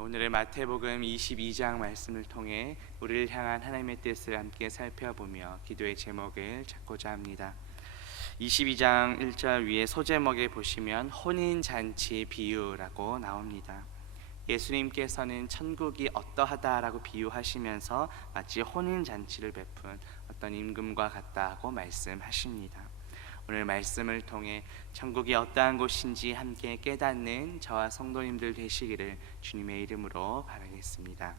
오늘의 마태복음 22장 말씀을 통해 우리를 향한 하나님의 뜻을 함께 살펴보며 기도의 제목을 잡고자 합니다. 22장 1절 위에 소제목에 보시면 혼인잔치 비유라고 나옵니다. 예수님께서는 천국이 어떠하다라고 비유하시면서 마치 혼인잔치를 베푼 어떤 임금과 같다고 말씀하십니다. 오늘 말씀을 통해 천국이 어떠한 곳인지 함께 깨닫는 저와 성도님들 되시기를 주님의 이름으로 바라겠습니다.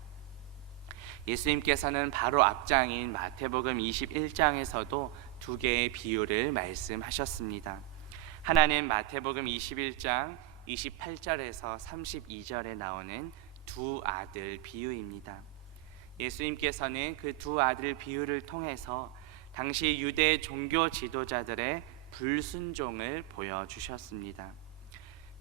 예수님께서는 바로 앞장인 마태복음 21장에서도 두 개의 비유를 말씀하셨습니다. 하나는 마태복음 21장 28절에서 32절에 나오는 두 아들 비유입니다. 예수님께서는 그 두 아들 비유를 통해서 당시 유대 종교 지도자들의 불순종을 보여주셨습니다.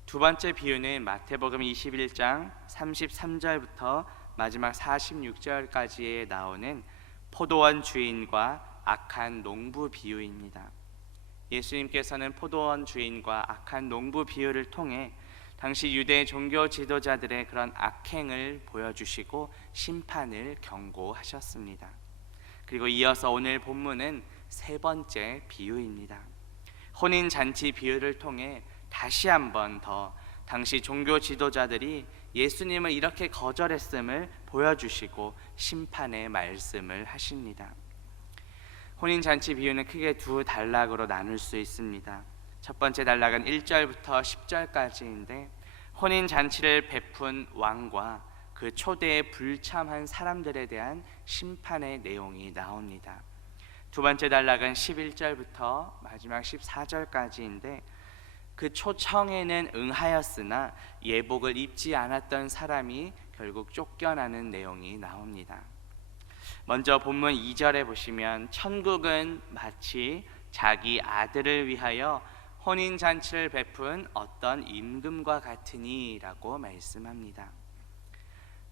두 번째 비유는 마태복음 21장 33절부터 마지막 46절까지에 나오는 포도원 주인과 악한 농부 비유입니다. 예수님께서는 포도원 주인과 악한 농부 비유를 통해 당시 유대 종교 지도자들의 그런 악행을 보여주시고 심판을 경고하셨습니다. 그리고 이어서 오늘 본문은 세 번째 비유입니다. 혼인잔치 비유를 통해 다시 한번 더 당시 종교 지도자들이 예수님을 이렇게 거절했음을 보여주시고 심판의 말씀을 하십니다. 혼인잔치 비유는 크게 두 단락으로 나눌 수 있습니다. 첫 번째 단락은 1절부터 10절까지인데 혼인잔치를 베푼 왕과 그 초대에 불참한 사람들에 대한 심판의 내용이 나옵니다. 두 번째 단락은 11절부터 마지막 14절까지인데 그 초청에는 응하였으나 예복을 입지 않았던 사람이 결국 쫓겨나는 내용이 나옵니다. 먼저 본문 2절에 보시면 천국은 마치 자기 아들을 위하여 혼인잔치를 베푼 어떤 임금과 같으니 라고 말씀합니다.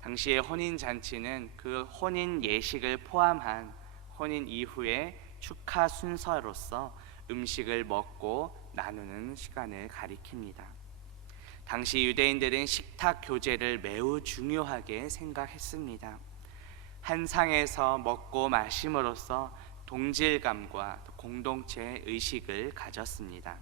당시의 혼인잔치는 그 혼인 예식을 포함한 혼인 이후의 축하 순서로서 음식을 먹고 나누는 시간을 가리킵니다. 당시 유대인들은 식탁 교제를 매우 중요하게 생각했습니다. 한 상에서 먹고 마심으로써 동질감과 공동체 의식을 가졌습니다.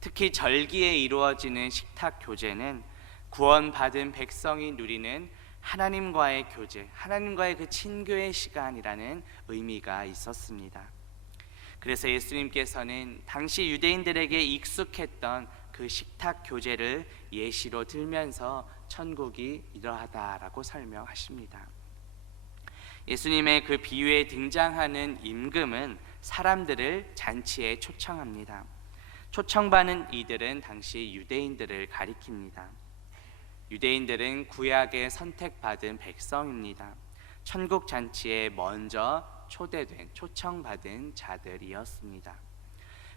특히 절기에 이루어지는 식탁 교제는 구원받은 백성이 누리는 하나님과의 교제, 하나님과의 그 친교의 시간이라는 의미가 있었습니다. 그래서 예수님께서는 당시 유대인들에게 익숙했던 그 식탁 교제를 예시로 들면서 천국이 이러하다라고 설명하십니다. 예수님의 그 비유에 등장하는 임금은 사람들을 잔치에 초청합니다. 초청받는 이들은 당시 유대인들을 가리킵니다. 유대인들은 구약에 선택받은 백성입니다. 천국 잔치에 먼저 초대된, 초청받은 자들이었습니다.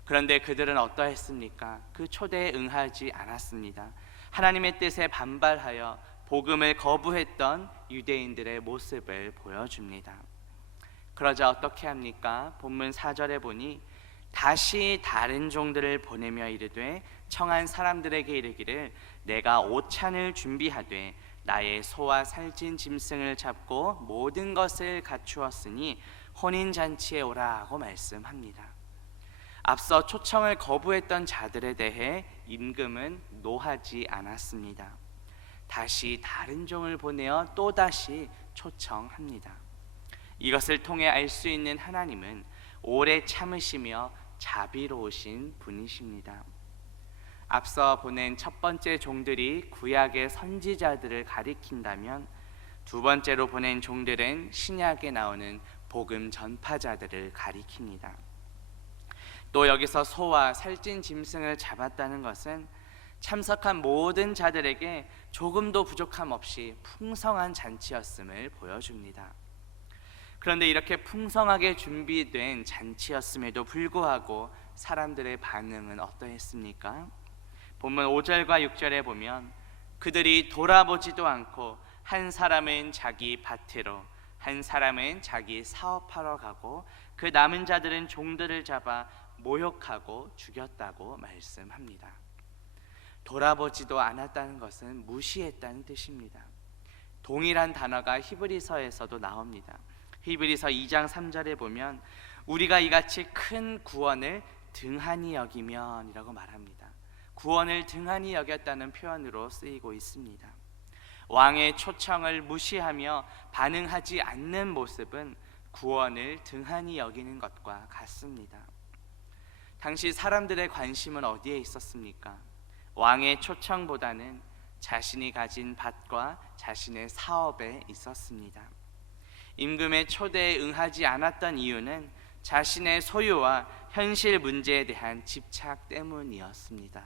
그런데 그들은 어떠했습니까? 그 초대에 응하지 않았습니다. 하나님의 뜻에 반발하여 복음을 거부했던 유대인들의 모습을 보여줍니다. 그러자 어떻게 합니까? 본문 4절에 보니 다시 다른 종들을 보내며 이르되 청한 사람들에게 이르기를 내가 오찬을 준비하되 나의 소와 살찐 짐승을 잡고 모든 것을 갖추었으니 혼인잔치에 오라고 말씀합니다. 앞서 초청을 거부했던 자들에 대해 임금은 노하지 않았습니다. 다시 다른 종을 보내어 또다시 초청합니다. 이것을 통해 알 수 있는 하나님은 오래 참으시며 자비로우신 분이십니다. 앞서 보낸 첫 번째 종들이 구약의 선지자들을 가리킨다면 두 번째로 보낸 종들은 신약에 나오는 복음 전파자들을 가리킵니다. 또 여기서 소와 살찐 짐승을 잡았다는 것은 참석한 모든 자들에게 조금도 부족함 없이 풍성한 잔치였음을 보여줍니다. 그런데 이렇게 풍성하게 준비된 잔치였음에도 불구하고 사람들의 반응은 어떠했습니까? 본문 5절과 6절에 보면 그들이 돌아보지도 않고 한 사람은 자기 밭으로 한 사람은 자기 사업하러 가고 그 남은 자들은 종들을 잡아 모욕하고 죽였다고 말씀합니다. 돌아보지도 않았다는 것은 무시했다는 뜻입니다. 동일한 단어가 히브리서에서도 나옵니다. 히브리서 2장 3절에 보면 우리가 이같이 큰 구원을 등한히 여기면이라고 말합니다. 구원을 등한히 여겼다는 표현으로 쓰이고 있습니다. 왕의 초청을 무시하며 반응하지 않는 모습은 구원을 등한히 여기는 것과 같습니다. 당시 사람들의 관심은 어디에 있었습니까? 왕의 초청보다는 자신이 가진 밭과 자신의 사업에 있었습니다. 임금의 초대에 응하지 않았던 이유는 자신의 소유와 현실 문제에 대한 집착 때문이었습니다.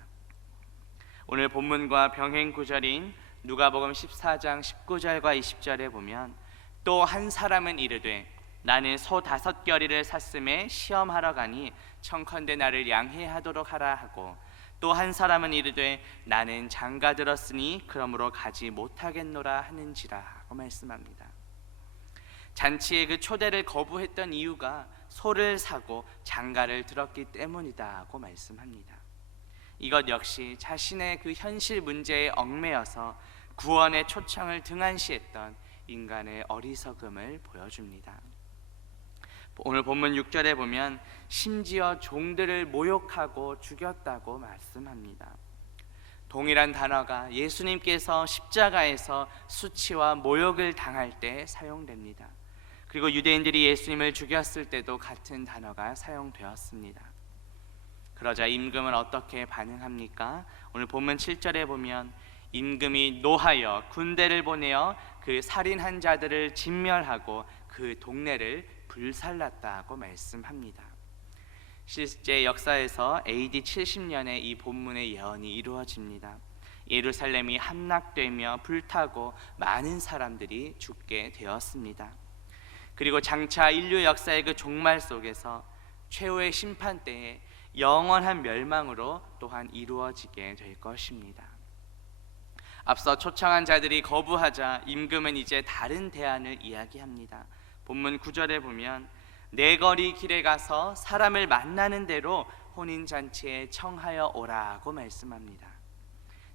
오늘 본문과 병행 구절인 누가복음 14장 19절과 20절에 보면 또 한 사람은 이르되 나는 소 5겨리를 샀음에 시험하러 가니 청컨대 나를 양해하도록 하라 하고 또 한 사람은 이르되 나는 장가 들었으니 그러므로 가지 못하겠노라 하는지라 하고 말씀합니다. 잔치의 그 초대를 거부했던 이유가 소를 사고 장가를 들었기 때문이다 고 말씀합니다. 이것 역시 자신의 그 현실 문제에 얽매여서 구원의 초청을 등한시했던 인간의 어리석음을 보여줍니다. 오늘 본문 6절에 보면 심지어 종들을 모욕하고 죽였다고 말씀합니다. 동일한 단어가 예수님께서 십자가에서 수치와 모욕을 당할 때 사용됩니다. 그리고 유대인들이 예수님을 죽였을 때도 같은 단어가 사용되었습니다. 그러자 임금은 어떻게 반응합니까? 오늘 본문 7절에 보면 임금이 노하여 군대를 보내어 그 살인한 자들을 진멸하고 그 동네를 불살랐다고 말씀합니다. 실제 역사에서 AD 70년에 이 본문의 예언이 이루어집니다. 예루살렘이 함락되며 불타고 많은 사람들이 죽게 되었습니다. 그리고 장차 인류 역사의 그 종말 속에서 최후의 심판 때에 영원한 멸망으로 또한 이루어지게 될 것입니다. 앞서 초청한 자들이 거부하자 임금은 이제 다른 대안을 이야기합니다. 본문 9절에 보면 내 거리 길에 가서 사람을 만나는 대로 혼인잔치에 청하여 오라고 말씀합니다.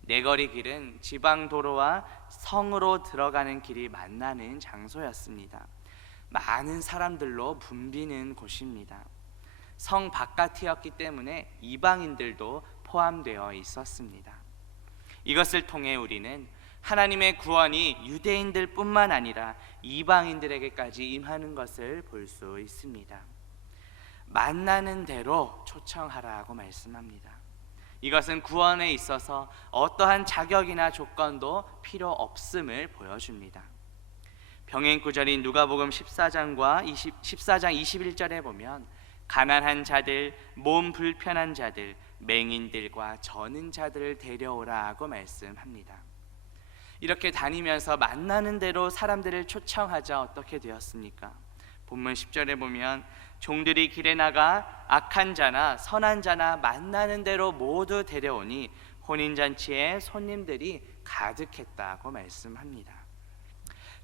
내 거리 길은 지방 도로와 성으로 들어가는 길이 만나는 장소였습니다. 많은 사람들로 붐비는 곳입니다. 성 바깥이었기 때문에 이방인들도 포함되어 있었습니다. 이것을 통해 우리는 하나님의 구원이 유대인들뿐만 아니라 이방인들에게까지 임하는 것을 볼 수 있습니다. 만나는 대로 초청하라고 말씀합니다. 이것은 구원에 있어서 어떠한 자격이나 조건도 필요 없음을 보여줍니다. 병행 구절인 누가복음 14장 21절에 보면 가난한 자들, 몸 불편한 자들, 맹인들과 저는 자들을 데려오라고 말씀합니다. 이렇게 다니면서 만나는 대로 사람들을 초청하자 어떻게 되었습니까? 본문 10절에 보면 종들이 길에 나가 악한 자나 선한 자나 만나는 대로 모두 데려오니 혼인잔치에 손님들이 가득했다고 말씀합니다.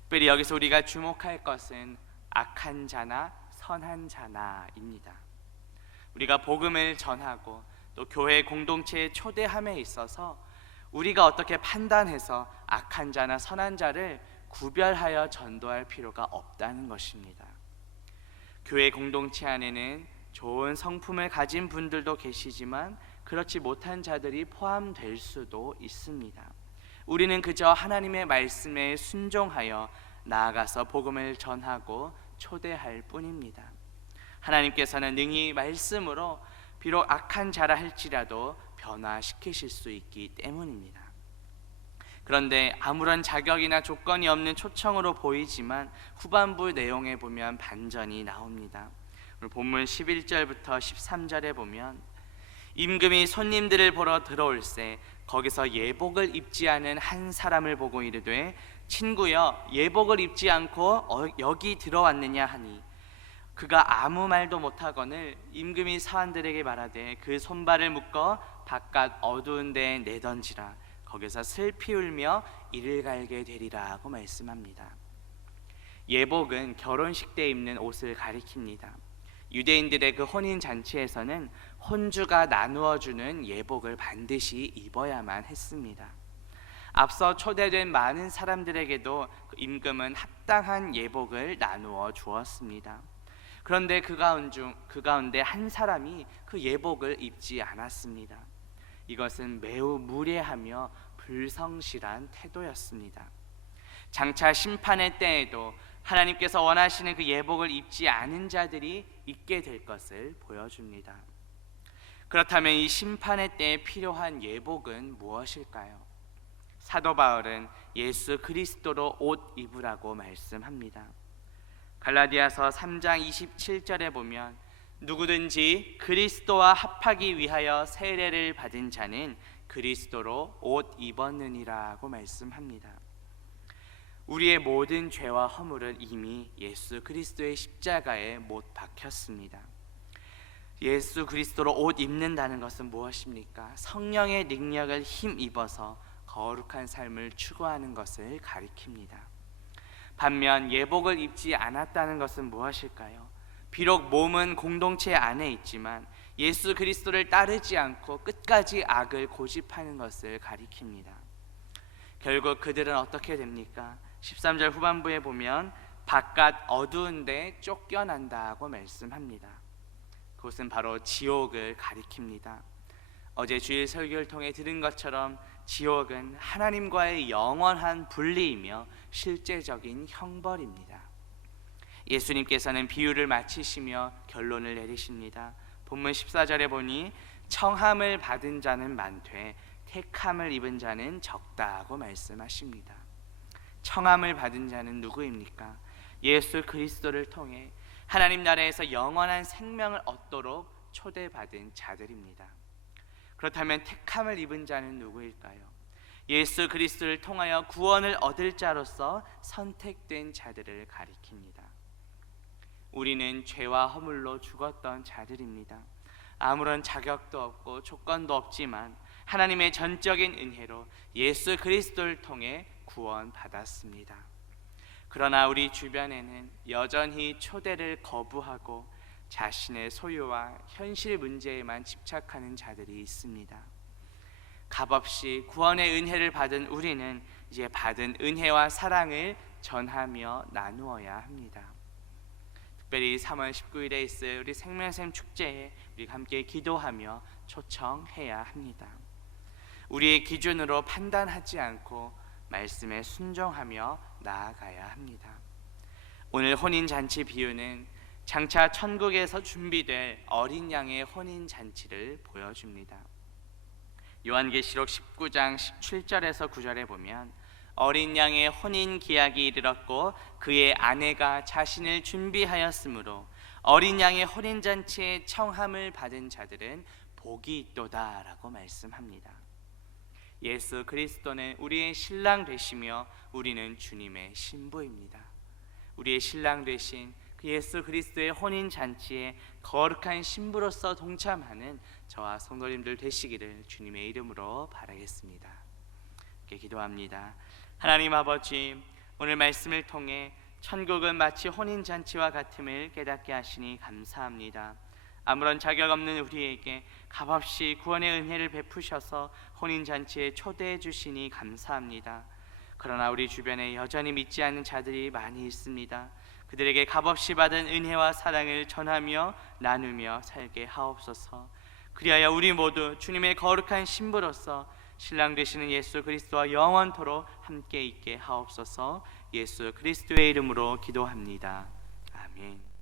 특별히 여기서 우리가 주목할 것은 악한 자나 선한 자나입니다. 우리가 복음을 전하고 또 교회 공동체의 초대함에 있어서 우리가 어떻게 판단해서 악한 자나 선한 자를 구별하여 전도할 필요가 없다는 것입니다. 교회 공동체 안에는 좋은 성품을 가진 분들도 계시지만 그렇지 못한 자들이 포함될 수도 있습니다. 우리는 그저 하나님의 말씀에 순종하여 나아가서 복음을 전하고 초대할 뿐입니다. 하나님께서는 능히 말씀으로 비록 악한 자라 할지라도 변화시키실 수 있기 때문입니다. 그런데 아무런 자격이나 조건이 없는 초청으로 보이지만 후반부 내용에 보면 반전이 나옵니다. 오늘 본문 11절부터 13절에 보면 임금이 손님들을 보러 들어올세 거기서 예복을 입지 않은 한 사람을 보고 이르되 친구여 예복을 입지 않고 여기 들어왔느냐 하니 그가 아무 말도 못하거늘 임금이 사환들에게 말하되 그 손발을 묶어 바깥 어두운 데에 내던지라 거기서 슬피 울며 이를 갈게 되리라 하고 말씀합니다. 예복은 결혼식 때 입는 옷을 가리킵니다. 유대인들의 그 혼인 잔치에서는 혼주가 나누어 주는 예복을 반드시 입어야만 했습니다. 앞서 초대된 많은 사람들에게도 임금은 합당한 예복을 나누어 주었습니다. 그런데 그 가운데 한 사람이 그 예복을 입지 않았습니다. 이것은 매우 무례하며 불성실한 태도였습니다. 장차 심판의 때에도 하나님께서 원하시는 그 예복을 입지 않은 자들이 있게 될 것을 보여줍니다. 그렇다면 이 심판의 때에 필요한 예복은 무엇일까요? 사도 바울은 예수 그리스도로 옷 입으라고 말씀합니다. 갈라디아서 3장 27절에 보면 누구든지 그리스도와 합하기 위하여 세례를 받은 자는 그리스도로 옷 입었느니라고 말씀합니다. 우리의 모든 죄와 허물은 이미 예수 그리스도의 십자가에 못 박혔습니다. 예수 그리스도로 옷 입는다는 것은 무엇입니까? 성령의 능력을 힘입어서 거룩한 삶을 추구하는 것을 가리킵니다. 반면 예복을 입지 않았다는 것은 무엇일까요? 비록 몸은 공동체 안에 있지만 예수 그리스도를 따르지 않고 끝까지 악을 고집하는 것을 가리킵니다. 결국 그들은 어떻게 됩니까? 13절 후반부에 보면 바깥 어두운데 쫓겨난다고 말씀합니다. 그것은 바로 지옥을 가리킵니다. 어제 주일 설교를 통해 들은 것처럼 지옥은 하나님과의 영원한 분리이며 실제적인 형벌입니다. 예수님께서는 비유를 마치시며 결론을 내리십니다. 본문 14절에 보니 청함을 받은 자는 많되 택함을 입은 자는 적다고 말씀하십니다. 청함을 받은 자는 누구입니까? 예수 그리스도를 통해 하나님 나라에서 영원한 생명을 얻도록 초대받은 자들입니다. 그렇다면 택함을 입은 자는 누구일까요? 예수 그리스도를 통하여 구원을 얻을 자로서 선택된 자들을 가리킵니다. 우리는 죄와 허물로 죽었던 자들입니다. 아무런 자격도 없고 조건도 없지만 하나님의 전적인 은혜로 예수 그리스도를 통해 구원받았습니다. 그러나 우리 주변에는 여전히 초대를 거부하고 자신의 소유와 현실 문제에만 집착하는 자들이 있습니다. 값없이 구원의 은혜를 받은 우리는 이제 받은 은혜와 사랑을 전하며 나누어야 합니다. 특별히 3월 19일에 있을 우리 생명샘 축제에 우리 함께 기도하며 초청해야 합니다. 우리의 기준으로 판단하지 않고 말씀에 순종하며 나아가야 합니다. 오늘 혼인잔치 비유는 장차 천국에서 준비될 어린 양의 혼인잔치를 보여줍니다. 요한계시록 19장 17절에서 9절에 보면 어린 양의 혼인 기약이 이르렀고 그의 아내가 자신을 준비하였으므로 어린 양의 혼인잔치에 청함을 받은 자들은 복이 있도다 라고 말씀합니다. 예수 그리스도는 우리의 신랑 되시며 우리는 주님의 신부입니다. 우리의 신랑 되신 그 예수 그리스도의 혼인잔치에 거룩한 신부로서 동참하는 저와 성도님들 되시기를 주님의 이름으로 바라겠습니다. 이렇게 기도합니다. 하나님 아버지, 오늘 말씀을 통해 천국은 마치 혼인잔치와 같음을 깨닫게 하시니 감사합니다. 아무런 자격 없는 우리에게 값없이 구원의 은혜를 베푸셔서 혼인잔치에 초대해 주시니 감사합니다. 그러나 우리 주변에 여전히 믿지 않는 자들이 많이 있습니다. 그들에게 값없이 받은 은혜와 사랑을 전하며 나누며 살게 하옵소서. 그리하여 우리 모두 주님의 거룩한 신부로서 신랑 되시는 예수 그리스도와 영원토록 함께 있게 하옵소서. 예수 그리스도의 이름으로 기도합니다. 아멘.